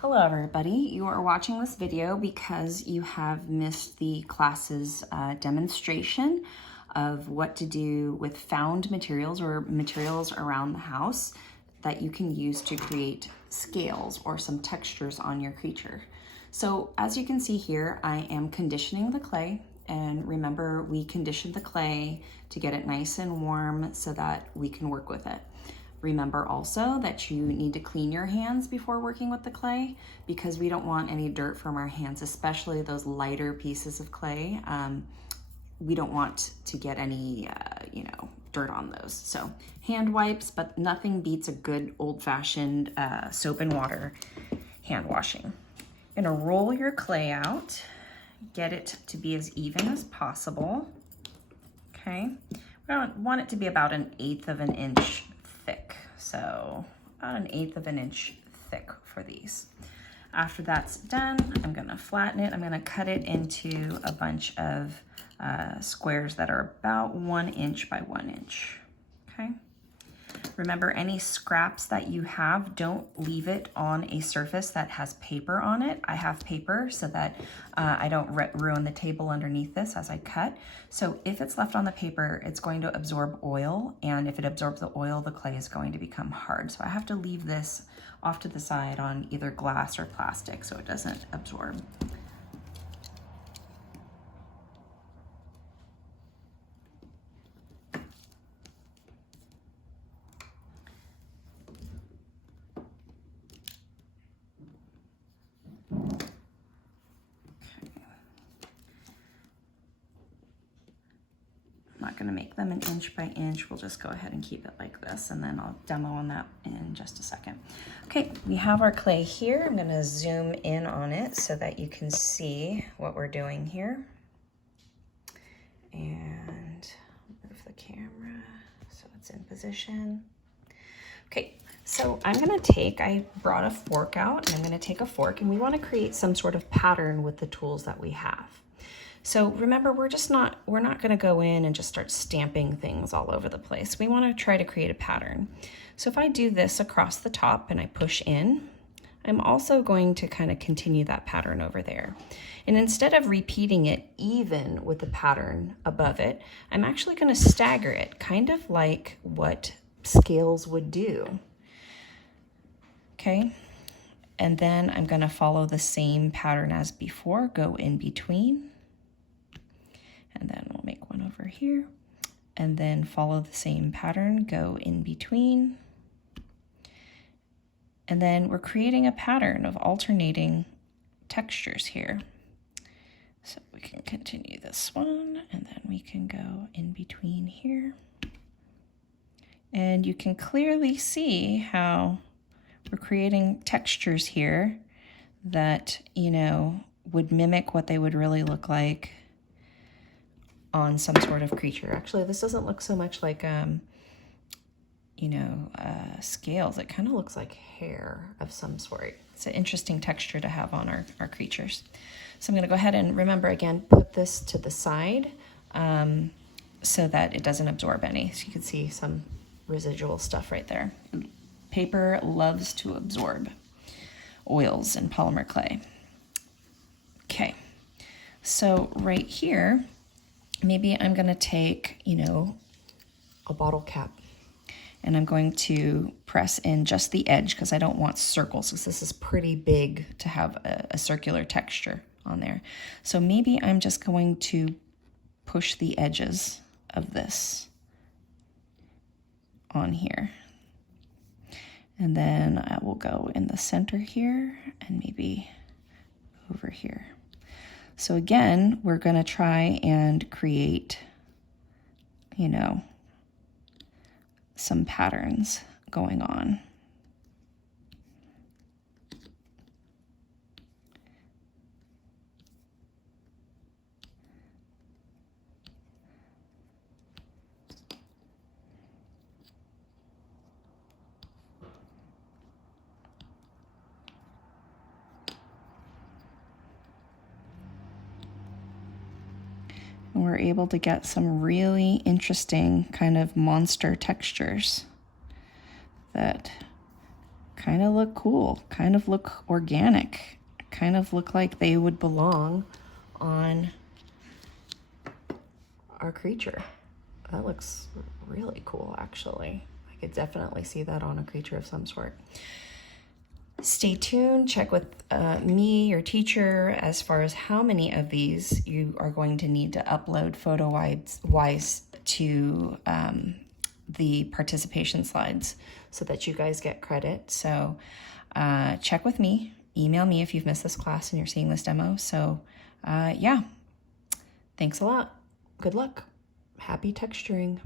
Hello everybody, you are watching this video because you have missed the class's demonstration of what to do with found materials or materials around the house that you can use to create scales or some textures on your creature. So as you can see here, I am conditioning the clay, and remember we conditioned the clay to get it nice and warm so that we can work with it. Remember also that you need to clean your hands before working with the clay because we don't want any dirt from our hands, especially those lighter pieces of clay. We don't want to get any, dirt on those. So hand wipes, but nothing beats a good old-fashioned soap and water hand washing. You're gonna roll your clay out, get it to be as even as possible, okay? We want it to be about 1/8 of an inch thick, so about 1/8 of an inch thick for these. After that's done, I'm gonna flatten it. I'm gonna cut it into a bunch of squares that are about 1 inch by 1 inch, okay? Remember, any scraps that you have, don't leave it on a surface that has paper on it. I have paper so that I don't ruin the table underneath this as I cut. So if it's left on the paper, it's going to absorb oil, and if it absorbs the oil, the clay is going to become hard. So I have to leave this off to the side on either glass or plastic so it doesn't absorb. Going to make them 1 inch by inch. We'll just go ahead and keep it like this, and then I'll demo on that in just a second. Okay, we have our clay here. I'm going to zoom in on it so that you can see what we're doing here. And move the camera so it's in position. Okay, so I'm going to I brought a fork out, and I'm going to take a fork, and we want to create some sort of pattern with the tools that we have. So remember, we're not going to go in and just start stamping things all over the place. We want to try to create a pattern. So if I do this across the top and I push in, I'm also going to kind of continue that pattern over there. And instead of repeating it even with the pattern above it, I'm actually going to stagger it, kind of like what scales would do. Okay. And then I'm going to follow the same pattern as before, go in between. And then we'll make one over here, and then follow the same pattern, go in between. And then we're creating a pattern of alternating textures here. So we can continue this one, and then we can go in between here. And you can clearly see how we're creating textures here that, would mimic what they would really look like on some sort of creature. Actually, this doesn't look so much like, scales. It kind of looks like hair of some sort. It's an interesting texture to have on our creatures. So I'm going to go ahead and, remember again, put this to the side so that it doesn't absorb any. So you can see some residual stuff right there. Paper loves to absorb oils in polymer clay. Okay, so right here, maybe I'm going to take, a bottle cap, and I'm going to press in just the edge because I don't want circles, because this is pretty big to have a circular texture on there. So maybe I'm just going to push the edges of this on here. And then I will go in the center here and maybe over here. So again, we're going to try and create, some patterns going on. And we're able to get some really interesting kind of monster textures that kind of look cool, kind of look organic, kind of look like they would belong on our creature. That looks really cool, actually. I could definitely see that on a creature of some sort. Stay tuned, check with me, your teacher, as far as how many of these you are going to need to upload photo-wise to the participation slides so that you guys get credit. So check with me, email me if you've missed this class and you're seeing this demo. So yeah, thanks a lot. Good luck. Happy texturing.